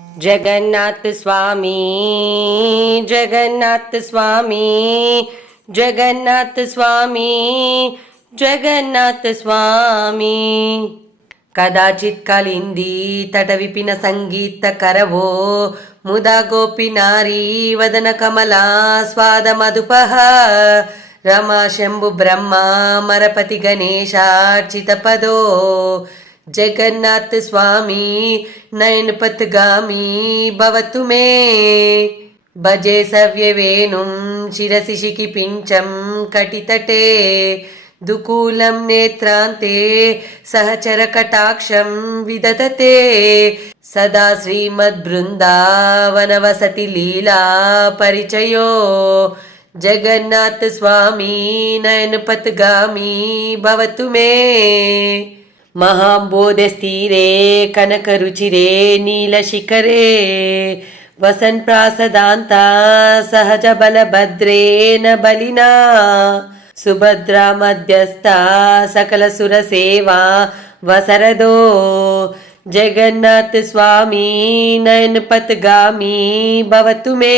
जगन्नाथ स्वामी जगन्नाथ स्वामी जगन्नाथ स्वामी जगन्नाथ स्वामी कदाचित् कालिन्दी तटविपिन संगीत करवो मुदा गोपी नारी वदन कमला स्वाद मधुपः रमा शंभु ब्रह्मा मरपति गणेशार्चित पदो जगन्नाथ स्वामी नयन पथगामी भवतु मे भजे सव्य वेणुं शिरसि शिखिपिञ्चं कटितटे दुकूलं नेत्रान्ते सहचर कटाक्षं विदधते सदा श्रीमद्बृन्दावन वसति लीला परिचयो जगन्नाथ स्वामी नयन पथगामी भवतु मे महाम्बोधस्थिरे कनकरुचिरे नीलशिखरे वसन् प्रासदान्ता सहज बलभद्रेण बलिना सुभद्रा मध्यस्था सकल सुरसेवा वसरदो जगन्नाथ स्वामी नयन पथगामी भवतु मे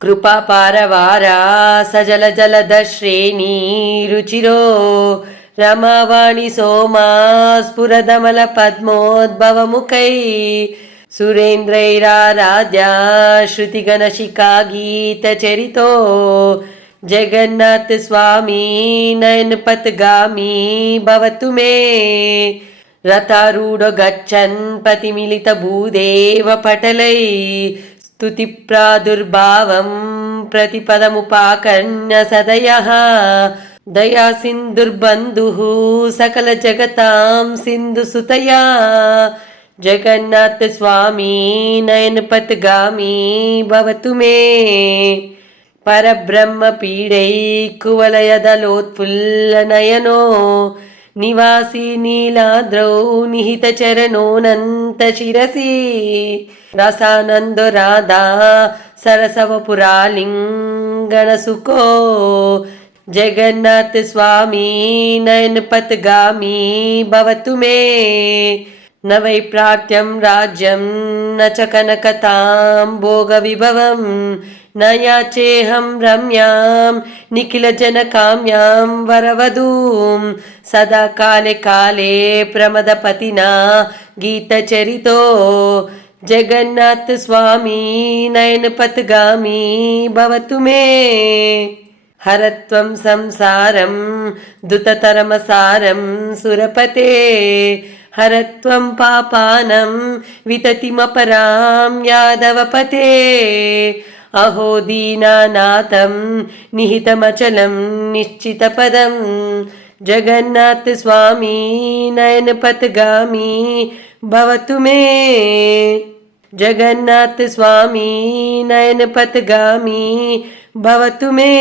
कृपा पारवारा सजल जलदश्रेणी रुचिरो रमावाणी सोमा स्फुरदमल पद्मोद्भवमुखै सुरेन्द्रैराराध्या श्रुतिगणशिखा गीतचरितो जगन्नाथ स्वामी नयन पथगामी भवतु मे रथारूढो गच्छन् पतिमिलित भूदेव पटलै स्तुति प्रादुर्भावं प्रतिपदमुपाकर्ण्य सदयः दया सिन्धुर्बन्धुः सकल जगतां सिन्धु सुतया जगन्नाथ स्वामी नयन पथगामी भवतु मे परब्रह्म पीडै कुवलयदलोत्फुल्लनयनो निवासी नीलाद्रौ निहितचरणोऽनन्त शिरसि रसानन्दो राधा सरसवपुरालिङ्गनसुको जगन्नाथ स्वामी नयन पथगामी भवतु मे न वैप्राट्यं राज्यं न च कनकतां भोगविभवं न याचेऽहं रम्यां निखिलजनकाम्यां वरवधूं सदा काले काले प्रमदपतिना गीतचरितो जगन्नाथ स्वामी नयन पथगामी भवतु मे हरत्वं संसारं दुततरमसारं सुरपते हरत्वं पापानं विततिमपरां यादवपते अहो दीनानाथं निहितमचलं निश्चितपदं जगन्नाथ स्वामी नयन पथगामी भवतु मे जगन्नाथ स्वामी नयन पथगामी भवतु मे।